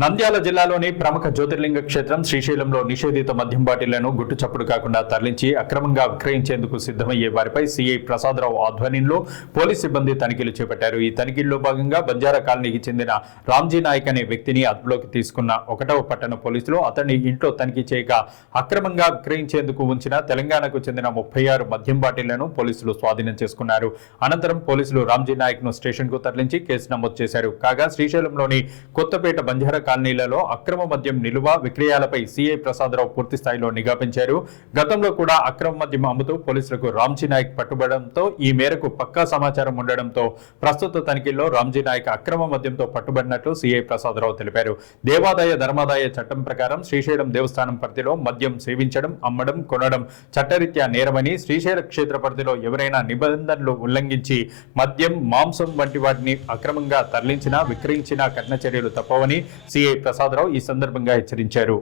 నంద్యాల జిల్లాలోని ప్రముఖ జ్యోతిర్లింగ క్షేత్రం శ్రీశైలంలో నిషేధిత మద్యం బాటిళ్లను గుట్టుచప్పుడు కాకుండా తరలించి అక్రమంగా విక్రయించేందుకు సిద్ధమయ్యే వారిపై సీఐ ప్రసాదరావు ఆధ్వర్యంలో పోలీస్ సిబ్బంది తనిఖీలు చేపట్టారు. ఈ తనిఖీల్లో భాగంగా బంజారా కాలనీకి చెందిన రామ్జీ నాయక్ అనే వ్యక్తిని అదుపులోకి తీసుకున్న 1వ పట్టణ పోలీసులు అతన్ని ఇంట్లో తనిఖీ చేయగా అక్రమంగా విక్రయించేందుకు ఉంచిన తెలంగాణకు చెందిన 36 మద్యం బాటిళ్లను పోలీసులు స్వాధీనం చేసుకున్నారు. అనంతరం పోలీసులు రామ్జీ నాయక్ ను స్టేషన్ కు తరలించి కేసు నమోదు చేశారు. కాగా శ్రీశైలంలోని కొత్తపేట బంజారా కాలనీలలో అక్రమ మద్యం నిలువ విక్రయాలపై సీఐ ప్రసాదరావు పూర్తి స్థాయిలో నిఘా పెంచారు. గతంలో కూడా అక్రమ మద్యం అమ్ముతూ పోలీసులకు రామ్జీ నాయక్ పట్టుబడడంతో ఈ మేరకు పక్కా సమాచారం ఉండడంతో ప్రస్తుత తనిఖీల్లో రామ్జీ నాయక్ అక్రమ మద్యంతో పట్టుబడినట్లు సీఐ ప్రసాదరావు తెలిపారు. దేవాదాయ ధర్మాదాయ చట్టం ప్రకారం శ్రీశైలం దేవస్థానం పరిధిలో మద్యం సేవించడం, అమ్మడం, కొనడం చట్టరీత్యా నేరమని, శ్రీశైల క్షేత్ర పరిధిలో ఎవరైనా నిబంధనలు ఉల్లంఘించి మద్యం, మాంసం వంటి వాటిని అక్రమంగా తరలించినా, విక్రయించినా కఠిన చర్యలు తప్పవని సీఐ ప్రసాదరావు ఈ సందర్భంగా హెచ్చరించారు.